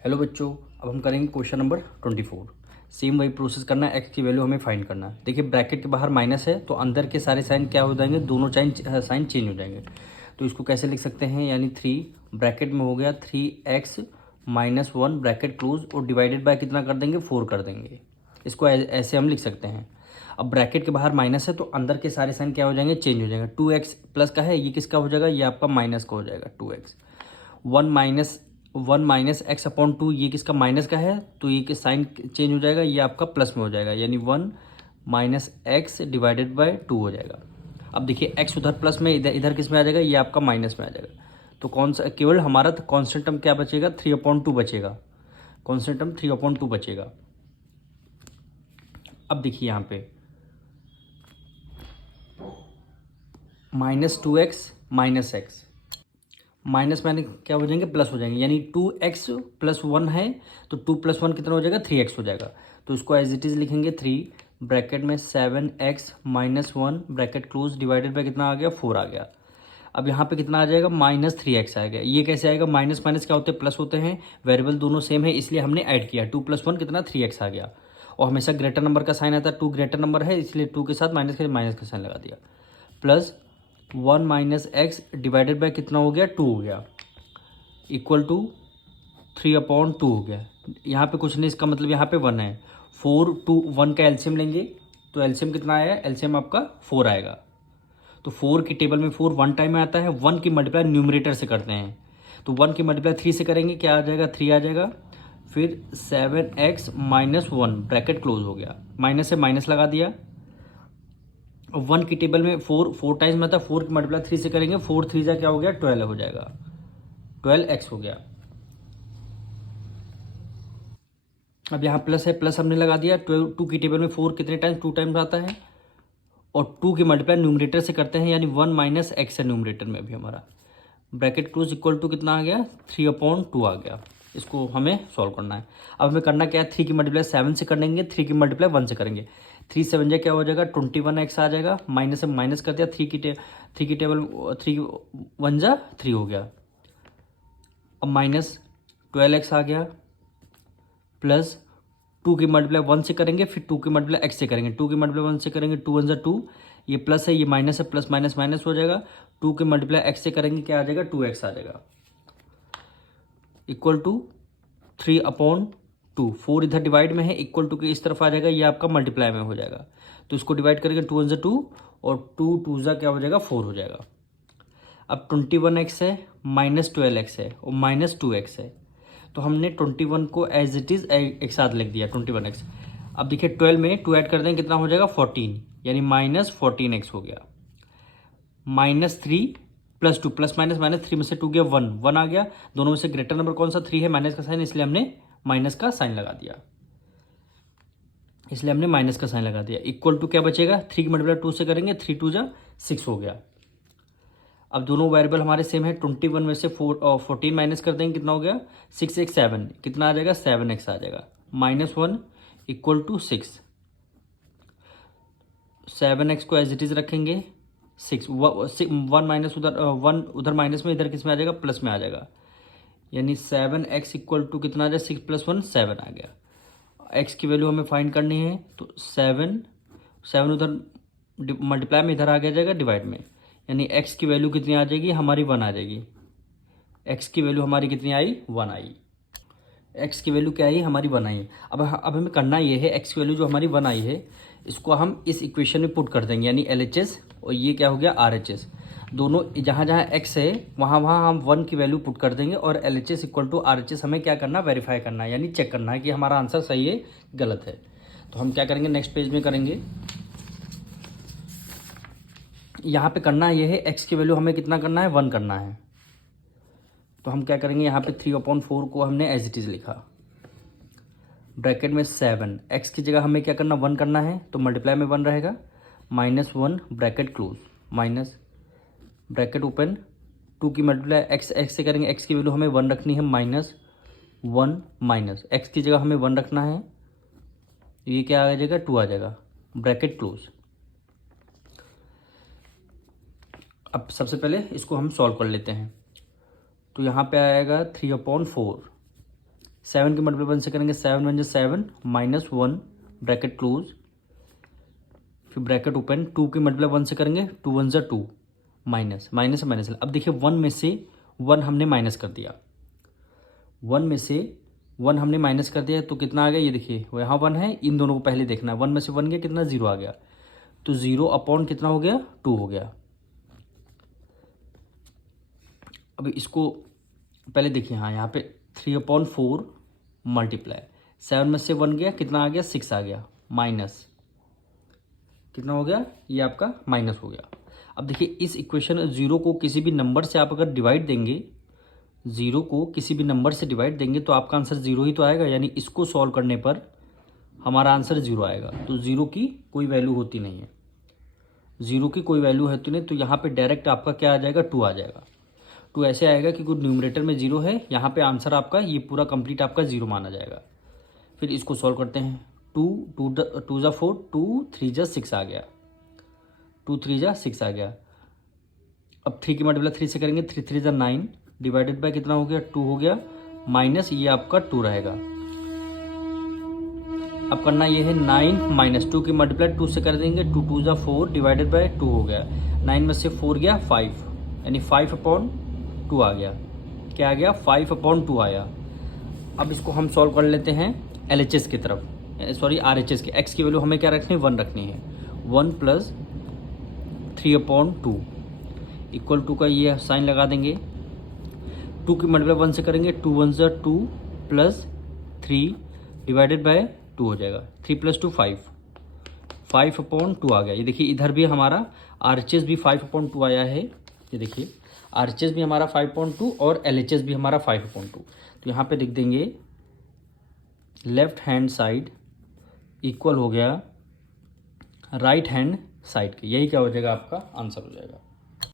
Hello बच्चों, अब हम करेंगे क्वेश्चन नंबर 24। सेम वही प्रोसेस करना है, एक्स की वैल्यू हमें फाइंड करना है। देखिए ब्रैकेट के बाहर माइनस है तो अंदर के सारे साइन क्या हो जाएंगे, दोनों साइन चेंज हो जाएंगे। तो इसको कैसे लिख सकते हैं, यानी 3 ब्रैकेट में हो गया 3x माइनस 1 ब्रैकेट क्लोज और डिवाइडेड बाय कितना कर देंगे, 4 कर देंगे। इसको ऐसे हम लिख सकते हैं। अब ब्रैकेट के बाहर माइनस है तो अंदर के सारे साइन क्या हो जाएंगे, चेंज हो जाएंगे। 2x प्लस का है, ये किसका हो जाएगा, ये आपका माइनस का हो जाएगा 2x। 1 माइनस x अपॉन 2, ये किसका, माइनस का है, तो ये कि साइन चेंज हो जाएगा, ये आपका प्लस में हो जाएगा, यानी 1 माइनस एक्स डिवाइडेड बाय 2 हो जाएगा। अब देखिए x उधर प्लस में, इधर इधर किस में आ जाएगा, ये आपका माइनस में आ जाएगा। तो कौन सा, केवल हमारा तो कॉन्स्टेंट टर्म क्या बचेगा, 3/2 बचेगा। कॉन्स्टेंट टर्म 3/2 बचेगा। अब देखिए यहाँ पे -2x minus x, minus minus क्या हो जाएंगे, प्लस हो जाएंगे, यानी 2x प्लस 1 है तो 2 प्लस 1 कितना हो जाएगा, 3x हो जाएगा। तो इसको एज इट इज लिखेंगे 3 ब्रैकेट में 7x minus 1 bracket close divided by कितना आ गया, 4 आ गया। अब यहाँ पे कितना आ जाएगा, -3x आ गया। ये कैसे आएगा, माइनस माइनस क्या होते हैं, प्लस होते हैं। वेरिएबल दोनों सेम है इसलिए हमने ऐड किया। 2 + 1 कितना, 3x आ गया। और हमेशा ग्रेटर नंबर का साइन आता है, 2 ग्रेटर नंबर है इसलिए 2 के साथ माइनस का साइन लगा दिया। Plus 1 minus x divided by कितना हो गया, 2 हो गया, इक्वल टू 3/2 हो गया। यहाँ पे कुछ नहीं, इसका मतलब यहाँ पे 1 है। 4 2 1 का एलसीएम लेंगे तो एलसीएम कितना आया, एलसीएम आपका 4 आएगा। तो 4 की टेबल में 4 1 टाइम में आता है, 1 की मल्टीप्लाई न्यूमरेटर से करते हैं। तो 1 की मल्टीप्लाई 3 से करेंगे, क्या आ जाएगा, 3 आ जाएगा। फिर 7x माइनस 1 ब्रैकेट क्लोज हो गया, माइनस से माइनस लगा दिया। 1 की टेबल में 4 टाइम्स में आता है, 4 की मल्टीप्लाई 3 से करेंगे, 4 3 जा क्या हो गया, 12 हो जाएगा, 12x हो गया। अब यहाँ प्लस है, प्लस हमने लगा दिया। 2 की टेबल में 4 कितने टाइम्स, 2 टाइम्स आता है, और 2 की मल्टीप्लाई न्यूमरेटर से करते हैं, यानी 1 माइनस एक्स है न्यूमरेटर में भी हमारा। ब्रैकेट क्लोज इक्वल टू कितना आ गया, 3/2 आ गया। इसको हमें सॉल्व करना है। अब हमें करना क्या है, 3 की मल्टीप्लाई 7 से करेंगे, 3 की मल्टीप्लाई 1 से करेंगे। 3 7 जा क्या हो जाएगा, 21x आ जाएगा। माइनस से माइनस कर दिया, 3 की टेबल 3 1 जा 3 हो गया। अब माइनस 12x आ गया, प्लस 2 की मल्टीप्लाई 1 से करेंगे, फिर 2 की मल्टीप्लाई x से करेंगे। 2 की मल्टीप्लाई 1 से करेंगे, 2 1 जा 2, ये प्लस है, ये माइनस है, प्लस माइनस माइनस हो जाएगा। 2 की मल्टीप्लाई x से करेंगे, क्या आ जाएगा, 2x आ जाएगा, इक्वल टू 3/2। 4 इधर डिवाइड में है, इक्वल टू के इस तरफ आ जाएगा, ये आपका मल्टीप्लाई में हो जाएगा। तो इसको डिवाइड करेंगे, 2 1 जा 2 और 2 2 जा क्या हो जाएगा, 4 हो जाएगा। अब 21x है, -12x है और -2x है, तो हमने 21 को एज इट इज एक साथ लिख दिया, 21x। अब देखिए 12 में 2 ऐड कर देंगे, कितना हो जाएगा, 14, यानी -14x हो गया। -3 + 2 प्लस माइनस माइनस 3 में से 2 गया 1 1 आ गया। दोनों में से ग्रेटर नंबर कौन सा, 3 है, माइनस का साइन, इसलिए हमने माइनस का साइन लगा दिया, इक्वल टू क्या बचेगा, 3 की मल्टीप्लाई 2 से करेंगे, 3 2 जा 6 हो गया। अब दोनों वेरिएबल हमारे सेम है, 21 में से 14 माइनस कर देंगे, कितना हो गया, 6 1 7, कितना आ जाएगा, 7x आ जाएगा। -1 इक्वल टू 6, 7x को एज इट इज रखेंगे, 1 माइनस उधर 1 उधर माइनस में, इधर किस में आ जाएगा, प्लस में आ जाएगा, यानी 7x इक्वल टू कितना आ जाएगा, 6 + 1 7 आ गया। x की वैल्यू हमें फाइंड करनी है, तो 7 उधर मल्टीप्लाई में, इधर आ गया जाएगा डिवाइड में, यानी x की वैल्यू कितनी आ जाएगी, हमारी 1 आ जाएगी। x की वैल्यू हमारी कितनी आई, 1 आई। x की वैल्यू क्या आई, हमारी 1 आई। अब हमें करना ये है, x की वैल्यू जो हमारी 1 आई है, इसको हम इस इक्वेशन में पुट कर देंगे, यानी LHS, और ये क्या हो गया, RHS। दोनों जहाँ जहाँ x है वहाँ वहाँ हम 1 की वैल्यू पुट कर देंगे, और LHS इक्वल टू RHS हमें क्या करना, वेरीफाई करना है, यानी चेक करना है कि हमारा आंसर सही है गलत है। तो हम क्या करेंगे, नेक्स्ट पेज में करेंगे। यहाँ पे करना ये है, x की वैल्यू हमें कितना करना है, 1 करना है। तो हम क्या करेंगे, यहाँ पे 3/4 को हमने एज इट इज लिखा, ब्रैकेट में 7, x की जगह हमें क्या करना, 1 करना है, तो मल्टीप्लाई में 1 रहेगा, -1 bracket close, minus bracket open, 2 की मल्टीप्लाई x से करेंगे, x की वैल्यू हमें 1 रखनी है, -1 माइनस x की जगह हमें 1 रखना है, ये क्या आ जाएगा, 2 आ जाएगा, ब्रैकेट क्लोज। अब सबसे पहले इसको हम सॉल्व कर लेते हैं। तो यहाँ पे आएगा 3/4, 7 के मल्टीप्लाई 1 से करेंगे 7 1 7 -1 ब्रैकेट क्लोज, फिर ब्रैकेट ओपन। 2 के मल्टीप्लाई 1 से करेंगे 2 1 2 माइनस माइनस माइनस। अब देखिए 1 में से 1 हमने माइनस कर दिया, 1 में से 1 हमने माइनस कर दिया तो कितना आ गया, ये देखिए यहाँ 1 है, इन दोनों को पहले देखना है। 1 में से 1 गया कितना, 0 आ गया, तो 0 अपॉन कितना हो गया, 2 हो गया। अब इसको पहले देखिए, हाँ यहाँ पे 3/4 मल्टीप्लाई, 7 में से 1 गया कितना आ गया, 6 आ गया, माइनस कितना हो गया, ये आपका माइनस हो गया। अब देखिए इस इक्वेशन 0 को किसी भी नंबर से आप अगर डिवाइड देंगे, 0 को किसी भी नंबर से डिवाइड देंगे तो आपका आंसर 0 ही तो आएगा, यानी इसको सॉल्व करने पर हमारा आंसर 0 आएगा। तो 0 की कोई वैल्यू होती नहीं है, 0 की कोई वैल्यू होती नहीं, तो यहाँ पे डायरेक्ट आपका क्या आ जाएगा, 2 आ जाएगा। 2 ऐसे आएगा कि कुछ न्यूमरेटर में 0 है, यहाँ पे आंसर आपका ये पूरा कंप्लीट आपका 0 माना जाएगा। फिर इसको सॉल्व करते हैं, 2 2 ज़ा 4, 2 3 ज़ा 6 आ गया, 2 3 ज़ा 6 आ गया। अब 3 की मल्टीप्लाई 3 से करेंगे, 3 3 ज़ा 9 डिवाइडेड बाय कितना हो गया, 2 हो गया, माइनस ये आपका 2 रहेगा। अब करना ये है 9 माइनस 2 की मल्टीप्लाई 2 से कर देंगे, 2 2 ज़ा 4 डिवाइडेड बाय 2 हो गया, 9 में से 4 गया 5, यानी 5/2 आ गया। क्या आ गया, 5/2 आया। अब इसको हम सॉल्व कर लेते हैं LHS की तरफ, सॉरी RHS की। x की वैल्यू हमें क्या रखनी है, 1 रखनी है। 1 + 3/2 इक्वल टू का ये साइन लगा देंगे। 2 की मल्टीप्लाई 1 से करेंगे, 2 1 ज़ा 2 + 3 डिवाइडेड बाय 2 हो जाएगा, 3 + 2 5, 5/2 आ गया। ये देखिए इधर भी हमारा RHS भी 5/2 आया है, ये देखिए RHS भी हमारा 5/2 और LHS भी हमारा 5/2। तो यहाँ पे लिख देंगे लेफ्ट हैंड साइड इक्वल हो गया राइट हैंड साइड के, यही क्या हो जाएगा, आपका आंसर हो जाएगा।